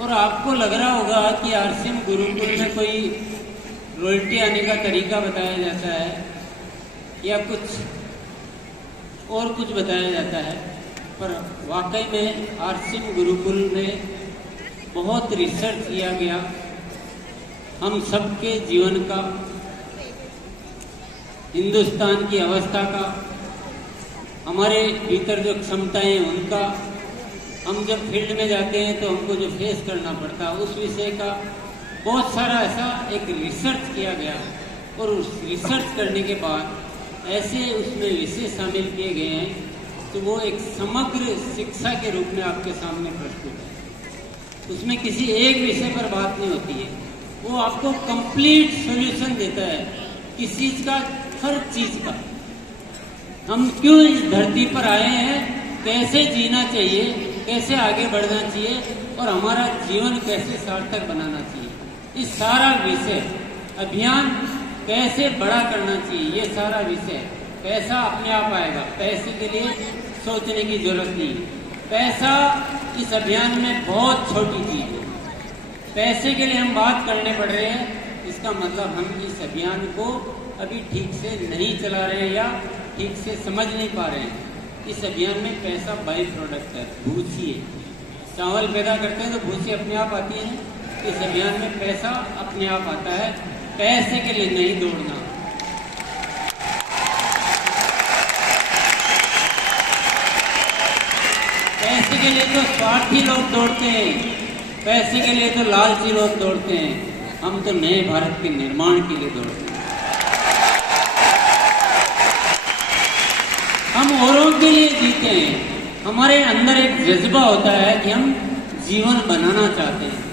और आपको लग रहा होगा कि आरसीएम गुरुकुल में कोई रॉयल्टी आने का तरीका बताया जाता है या कुछ और कुछ बताया जाता है, पर वाकई में आरसीएम गुरुकुल में बहुत रिसर्च किया गया हम सबके जीवन का, हिंदुस्तान की अवस्था का, हमारे भीतर जो क्षमताएं हैं उनका, हम जब फील्ड में जाते हैं तो हमको जो फेस करना पड़ता है उस विषय का बहुत सारा ऐसा एक रिसर्च किया गया। और उस रिसर्च करने के बाद ऐसे उसमें विषय शामिल किए गए हैं तो वो एक समग्र शिक्षा के रूप में आपके सामने प्रस्तुत है। उसमें किसी एक विषय पर बात नहीं होती है, वो आपको कंप्लीट सॉल्यूशन देता है किस चीज का, हर चीज का। हम क्यों इस धरती पर आए हैं, कैसे जीना चाहिए, कैसे आगे बढ़ना चाहिए और हमारा जीवन कैसे सार्थक बनाना चाहिए, इस सारा विषय, अभियान कैसे बड़ा करना चाहिए, ये सारा विषय। पैसा अपने आप आएगा, पैसे के लिए सोचने की जरूरत नहीं। पैसा इस अभियान में बहुत छोटी चीज है। पैसे के लिए हम बात करने पड़ रहे हैं, इसका मतलब हम इस अभियान को अभी ठीक से नहीं चला रहे हैं या ठीक से समझ नहीं पा रहे हैं। इस अभियान में पैसा बाई प्रोडक्ट है, भूसी है। चावल पैदा करते हैं तो भूसी अपने आप आती है, इस अभियान में पैसा अपने आप आता है। पैसे के लिए नहीं दौड़ना। पैसे के लिए तो स्वार्थी लोग दौड़ते हैं, पैसे के लिए तो लालची लोग दौड़ते हैं। हम तो नए भारत के निर्माण के लिए दौड़ते हैं। हम औरों के लिए जीते हैं। हमारे अंदर एक जज्बा होता है कि हम जीवन बनाना चाहते हैं।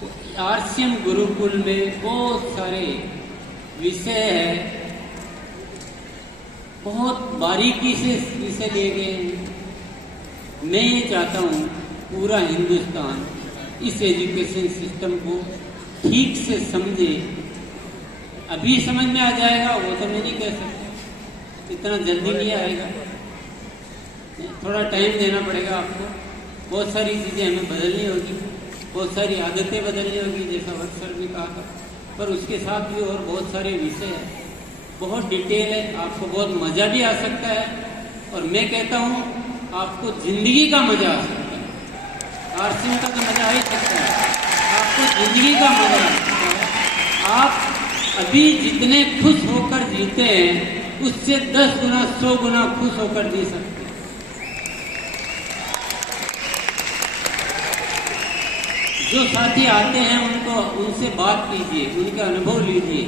तो आरसीएम गुरुकुल में बहुत सारे विषय है, बहुत बारीकी से विषय लिए गए हैं। मैं ये चाहता हूँ पूरा हिंदुस्तान इस एजुकेशन सिस्टम को ठीक से समझे। अभी समझ में आ जाएगा वो तो मैं नहीं कह सकता, इतना जल्दी नहीं आएगा, थोड़ा टाइम देना पड़ेगा आपको। बहुत सारी चीज़ें हमें बदलनी होगी, बहुत सारी आदतें बदलनी होगी, जैसा वक्त सर ने कहा था। पर उसके साथ भी और बहुत सारे विषय हैं, बहुत डिटेल है, आपको बहुत मज़ा भी आ सकता है। और मैं कहता हूँ आपको जिंदगी का मज़ा आ सकता है। आरसीएम का तो मज़ा आ ही सकता है, आपको जिंदगी का मज़ा आ सकता है। आप अभी जितने खुश होकर जीते हैं उससे 10 गुना 100 गुना खुश होकर जी सकते हैं। जो साथी आते हैं उनसे बात कीजिए, उनका अनुभव लीजिए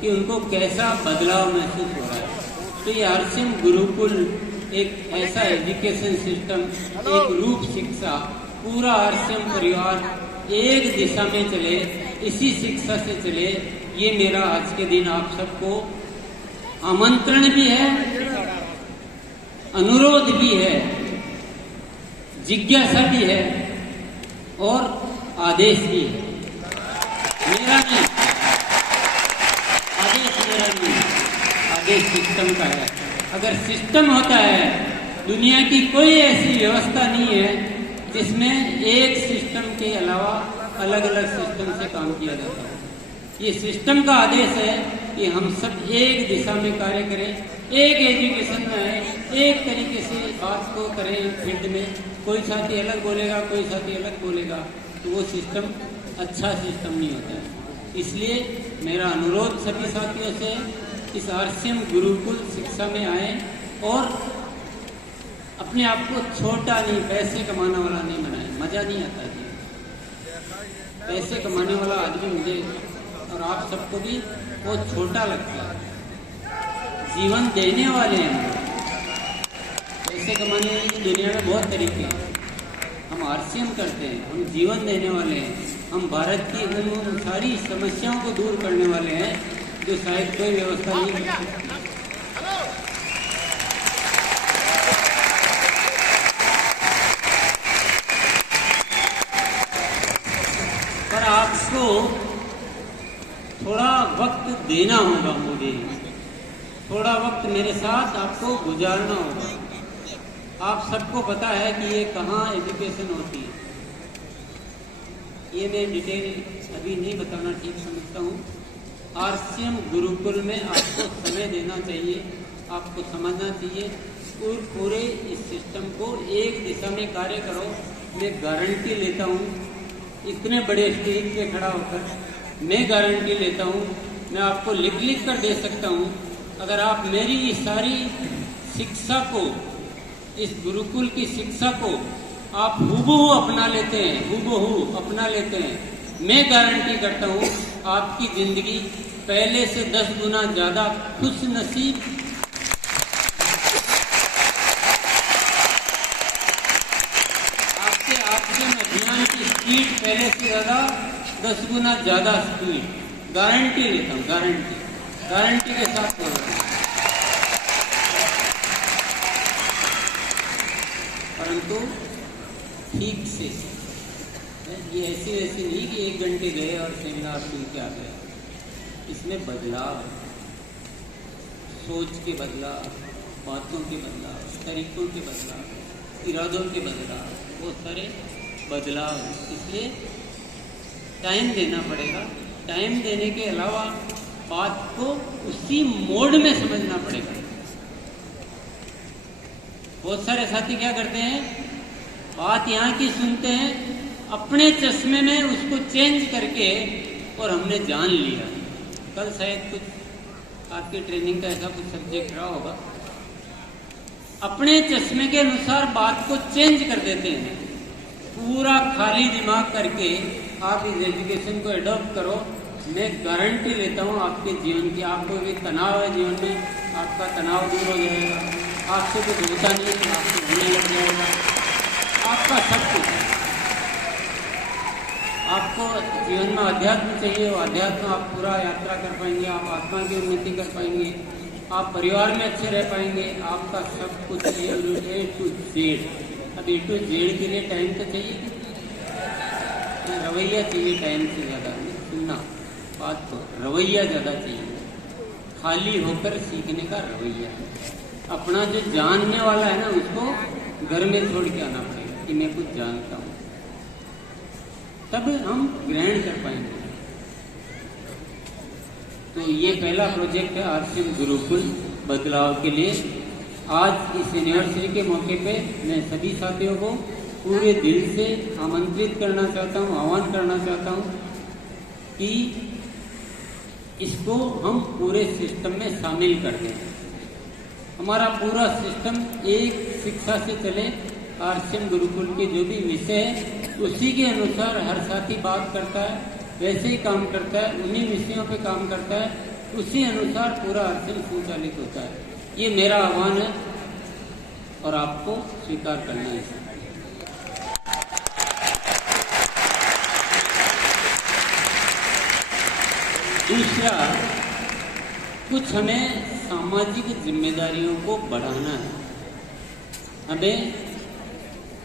कि उनको कैसा बदलाव महसूस हो रहा है। तो ये आरसीएम गुरुकुल एक ऐसा एजुकेशन सिस्टम, एक रूप शिक्षा, पूरा आरसीएम परिवार एक दिशा में चले, इसी शिक्षा से चले, ये मेरा आज के दिन आप सबको आमंत्रण भी है, अनुरोध भी है, जिज्ञासा भी है और आदेश भी है। मेरा नहीं, आदेश मेरा नहीं, आदेश सिस्टम का है। अगर सिस्टम होता है, दुनिया की कोई ऐसी व्यवस्था नहीं है जिसमें एक सिस्टम के अलावा अलग अलग सिस्टम से काम किया जाता है। ये सिस्टम का आदेश है कि हम सब एक दिशा में कार्य करें, एक एजुकेशन में आए, एक तरीके से बात को करें फील्ड में। कोई साथी अलग बोलेगा, कोई साथी अलग बोलेगा, तो वो सिस्टम अच्छा सिस्टम नहीं होता है। इसलिए मेरा अनुरोध सभी साथियों से, इस आरसीएम गुरुकुल शिक्षा में आए और अपने आप को छोटा नहीं, पैसे कमाने वाला नहीं बनाए। मजा नहीं आता जी, पैसे कमाने वाला आदमी मुझे और आप सबको भी बहुत छोटा लगता है। जीवन देने वाले हैं। पैसे कमाने की दुनिया में बहुत तरीके हैं, हम आरसीएम करते हैं, हम जीवन देने वाले हैं। हम भारत की उन सारी समस्याओं को दूर करने वाले हैं जो शायद कोई व्यवस्था नहीं कर सकती। पर आपको थोड़ा वक्त देना होगा, मुझे थोड़ा वक्त मेरे साथ आपको गुजारना होगा। आप सबको पता है कि ये कहाँ एजुकेशन होती है। ये मैं डिटेल अभी नहीं बताना ठीक समझता हूँ। आरसीएम गुरुकुल में आपको समय देना चाहिए, आपको समझना चाहिए और पूरे इस सिस्टम को एक दिशा में कार्य करो। मैं गारंटी लेता हूँ, इतने बड़े स्टेज पे खड़ा होकर मैं गारंटी लेता हूँ, मैं आपको लिख कर दे सकता हूँ, अगर आप मेरी इस सारी शिक्षा को, इस गुरुकुल की शिक्षा को आप हूबहू अपना लेते हैं, हूबहू अपना लेते हैं, मैं गारंटी करता हूँ आपकी जिंदगी पहले से 10 गुना ज्यादा खुश नसीब, आपके अभियान की स्पीड पहले से ज्यादा 10 गुना ज्यादा स्पीड, गारंटी लेता हूँ, गारंटी के साथ बोल रहा हूँ। परंतु ठीक से, ये ऐसी वैसी नहीं कि 1 घंटे गए और सेमिनार सुन के आ गए। इसमें बदलाव, सोच के बदलाव, बातों के बदलाव, तरीकों के बदलाव, इरादों के बदलाव, बहुत सारे बदलाव हैं। इसलिए टाइम देना पड़ेगा। टाइम देने के अलावा बात को उसी मोड में समझना पड़ेगा। बहुत सारे साथी क्या करते हैं, बात यहाँ की सुनते हैं, अपने चश्मे में उसको चेंज करके और हमने जान लिया। कल शायद कुछ आपकी ट्रेनिंग का ऐसा कुछ सब्जेक्ट रहा होगा, अपने चश्मे के अनुसार बात को चेंज कर देते हैं। पूरा खाली दिमाग करके आप इस एजुकेशन को एडॉप्ट करो, मैं गारंटी लेता हूँ आपके जीवन की, आपको भी तनाव है जीवन में, आपका तनाव दूर हो जाएगा, आपसे कुछ होता नहीं है, आपको होने लग जाएगा, आपका सब कुछ। आपको जीवन में अध्यात्म चाहिए, वो अध्यात्म आप पूरा यात्रा कर पाएंगे, आप आत्मा की उन्नति कर पाएंगे, आप परिवार में अच्छे रह पाएंगे, आपका सब कुछ ए टू जेड। अब ए टू जेड के लिए टाइम तो चाहिए, रवैया चाहिए टाइम से ज़्यादा। सुनना बात को, रवैया ज़्यादा चाहिए, खाली होकर सीखने का रवैया। अपना जो जानने वाला है ना, उसको घर में छोड़ के आना पड़ेगा कि मैं कुछ जानता हूँ, तब हम ग्रहण कर पाएंगे। तो ये पहला प्रोजेक्ट है आरसीएम गुरुकुल बदलाव के लिए। आज इस एनिवर्सरी के मौके पे मैं सभी साथियों को पूरे दिल से आमंत्रित करना चाहता हूँ, आह्वान करना चाहता हूँ कि इसको हम पूरे सिस्टम में शामिल कर दें। हमारा पूरा सिस्टम एक शिक्षा से चले। आरसीएम गुरुकुल के जो भी विषय है उसी के अनुसार हर साथी बात करता है, वैसे ही काम करता है, उन्हीं विषयों पे काम करता है, उसी अनुसार पूरा आरसीएम संचालित होता है। ये मेरा आह्वान है और आपको स्वीकार करना है। दूसरा, कुछ हमें सामाजिक जिम्मेदारियों को बढ़ाना है। हमें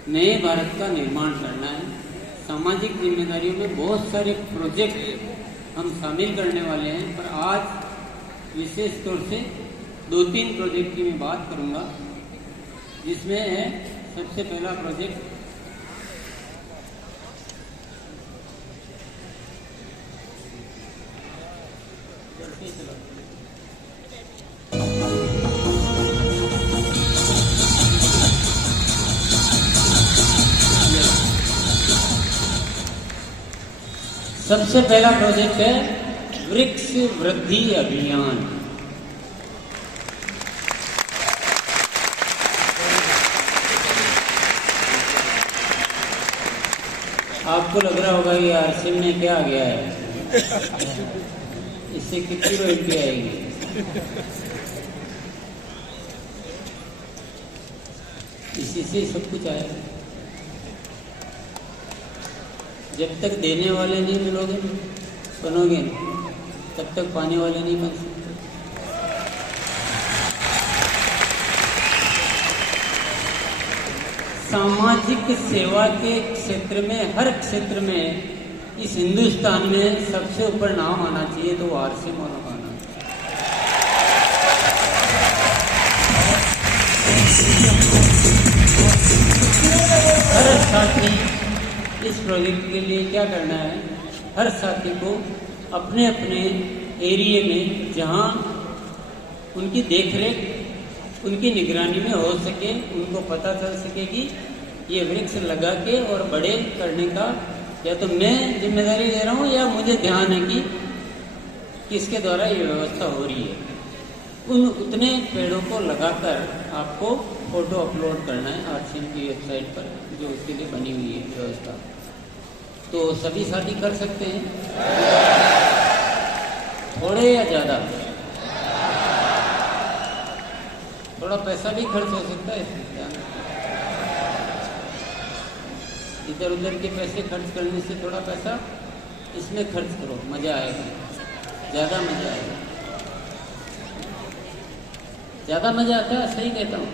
नए भारत का निर्माण करना है। सामाजिक जिम्मेदारियों में बहुत सारे प्रोजेक्ट हम शामिल करने वाले हैं, पर आज विशेष तौर से 2-3 प्रोजेक्ट की मैं बात करूंगा, जिसमें है सबसे पहला प्रोजेक्ट सबसे पहला प्रोजेक्ट है वृक्ष वृद्धि अभियान। आपको लग रहा होगा कि आरसीएम में क्या आ गया है, इससे कितनी रॉयल्टी आएगी। इसी से सब कुछ आएगा। जब तक देने वाले नहीं मिलोगे, बनोगे नहीं, तब तक पाने वाले नहीं बन सकते। सामाजिक सेवा के क्षेत्र में, हर क्षेत्र में इस हिंदुस्तान में सबसे ऊपर नाम आना चाहिए, तो आरसीएम वालों का आना चाहिए। हर साथी इस प्रोजेक्ट के लिए क्या करना है, हर साथी को अपने अपने एरिया में जहाँ उनकी देखरेख, उनकी निगरानी में हो सके, उनको पता चल सके कि ये वृक्ष लगा के और बड़े करने का या तो मैं जिम्मेदारी ले रहा हूँ या मुझे ध्यान है कि किसके द्वारा ये व्यवस्था हो रही है। उतने पेड़ों को लगाकर आपको फोटो अपलोड करना है आरसीएम की वेबसाइट पर, जो उसके लिए बनी हुई है व्यवस्था। तो सभी साथी कर सकते हैं, थोड़े या ज़्यादा, थोड़ा पैसा भी खर्च हो सकता है इसमें। इधर उधर के पैसे खर्च करने से थोड़ा पैसा इसमें खर्च करो, मज़ा आएगा, ज़्यादा मज़ा आएगा। ज़्यादा मज़ा आता है, सही कहता हूँ।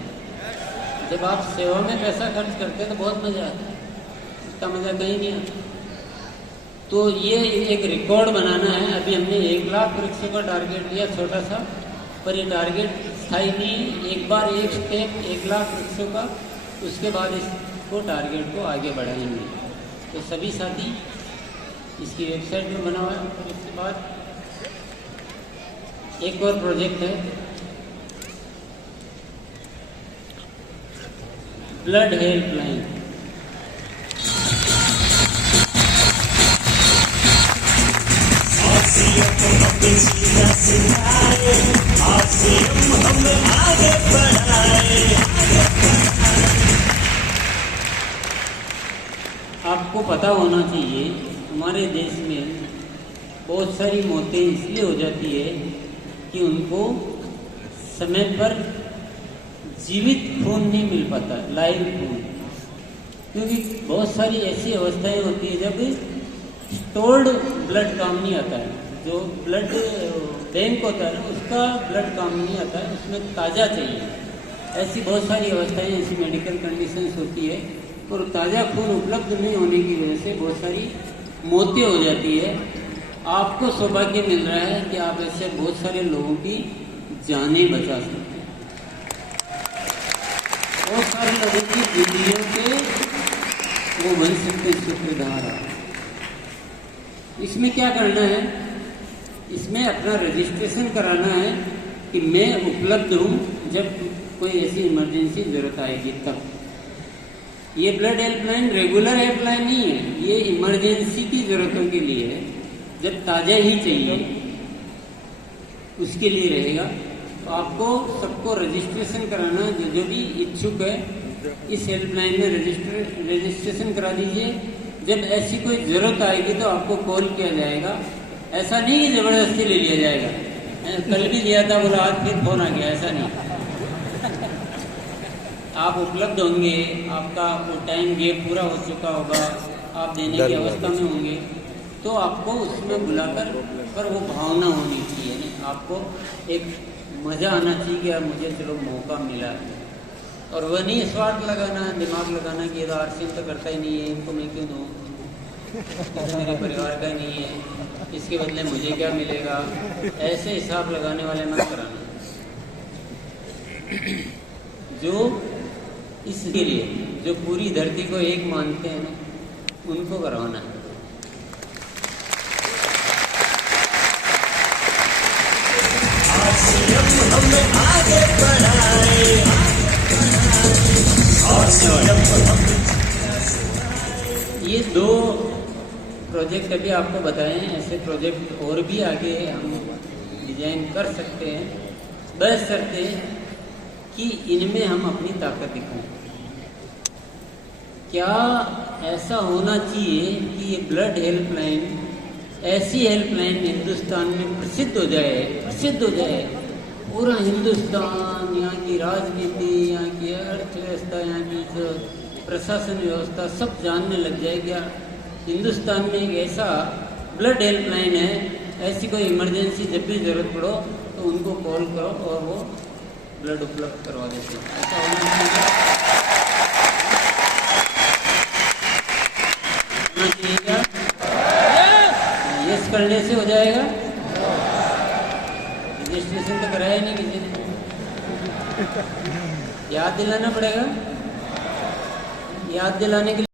जब आप सेवा में पैसा खर्च करते हैं तो बहुत मज़ा आता है, इसका मज़ा कहीं नहीं आता। तो ये एक रिकॉर्ड बनाना है। अभी हमने 1 लाख वृक्षों का टारगेट लिया, छोटा सा, पर ये टारगेट स्थायी नहीं। एक बार एक स्टेप 1 लाख वृक्षों का, उसके बाद इसको टारगेट को आगे बढ़ाएंगे। तो सभी साथी इसकी वेबसाइट में बना हुआ है। और इसके बाद एक और प्रोजेक्ट है, ब्लड हेल्पलाइन। आपको पता होना चाहिए हमारे देश में बहुत सारी मौतें इसलिए हो जाती है कि उनको समय पर जीवित खून नहीं मिल पाता, लाइव खून। क्योंकि बहुत सारी ऐसी अवस्थाएं होती है जब स्टोर्ड ब्लड काम नहीं आता है, जो ब्लड बैंक होता है ना, उसका ब्लड काम नहीं आता है, उसमें ताज़ा चाहिए। ऐसी बहुत सारी अवस्थाएं, ऐसी मेडिकल कंडीशंस होती है और ताज़ा खून उपलब्ध नहीं होने की वजह से बहुत सारी मौतें हो जाती है। आपको सौभाग्य मिल रहा है कि आप ऐसे बहुत सारे लोगों की जानें बचा सकते हैं, बहुत सारे लोगों की जिंदगियों के वो बन सकते सूत्रधार। इसमें क्या करना है, इसमें अपना रजिस्ट्रेशन कराना है कि मैं उपलब्ध हूँ जब कोई ऐसी इमरजेंसी जरूरत आएगी तब। ये ब्लड हेल्पलाइन रेगुलर हेल्पलाइन नहीं है, ये इमरजेंसी की जरूरतों के लिए है, जब ताज़ा ही चाहिए उसके लिए रहेगा। तो आपको सबको रजिस्ट्रेशन कराना, जो भी इच्छुक है इस हेल्पलाइन में रजिस्ट्रेशन करा दीजिए। जब ऐसी कोई ज़रूरत आएगी तो आपको कॉल किया जाएगा। ऐसा नहीं कि ज़बरदस्ती ले लिया जाएगा, कल भी लिया था बोला आज फिर फोन आ गया, ऐसा नहीं। आप उपलब्ध होंगे, आपका वो टाइम गेप पूरा हो चुका होगा, आप देने की अवस्था में होंगे, तो आपको उसमें बुलाकर, पर वो भावना होनी चाहिए, नहीं आपको एक मज़ा आना चाहिए कि यार मुझे चलो मौका मिला। और वह नहीं स्वार्थ लगाना, दिमाग लगाना कि ये आरसीएम तो करता ही नहीं है, इनको मैं क्यों दूँ, तो मेरे परिवार का नहीं है, इसके बदले मुझे क्या मिलेगा, ऐसे हिसाब लगाने वाले मत कराना। जो इसके लिए जो पूरी धरती को एक मानते हैं ना, उनको करवाना है। आगे बढ़ाए ये 2 प्रोजेक्ट अभी आपको बताए हैं। ऐसे प्रोजेक्ट और भी आगे हम डिजाइन कर सकते हैं, बशर्ते कि इनमें हम अपनी ताकत दिखाएं। क्या ऐसा होना चाहिए कि ये ब्लड हेल्पलाइन ऐसी हेल्पलाइन हिंदुस्तान में प्रसिद्ध हो जाए, पूरा हिंदुस्तान, यहाँ की राजनीति, यहाँ की अर्थव्यवस्था, यहाँ की जो प्रशासन व्यवस्था सब जानने लग जाए क्या हिंदुस्तान में एक ऐसा ब्लड हेल्पलाइन है। ऐसी कोई इमरजेंसी जब भी जरूरत पड़ो तो उनको कॉल करो और वो ब्लड उपलब्ध करवा देते हैं। ऐसा होना चाहिए क्या? यस करने से हो जाएगा। रजिस्ट्रेशन तो कराया नहीं किसी ने, याद दिलाना पड़ेगा। याद दिलाने के लिए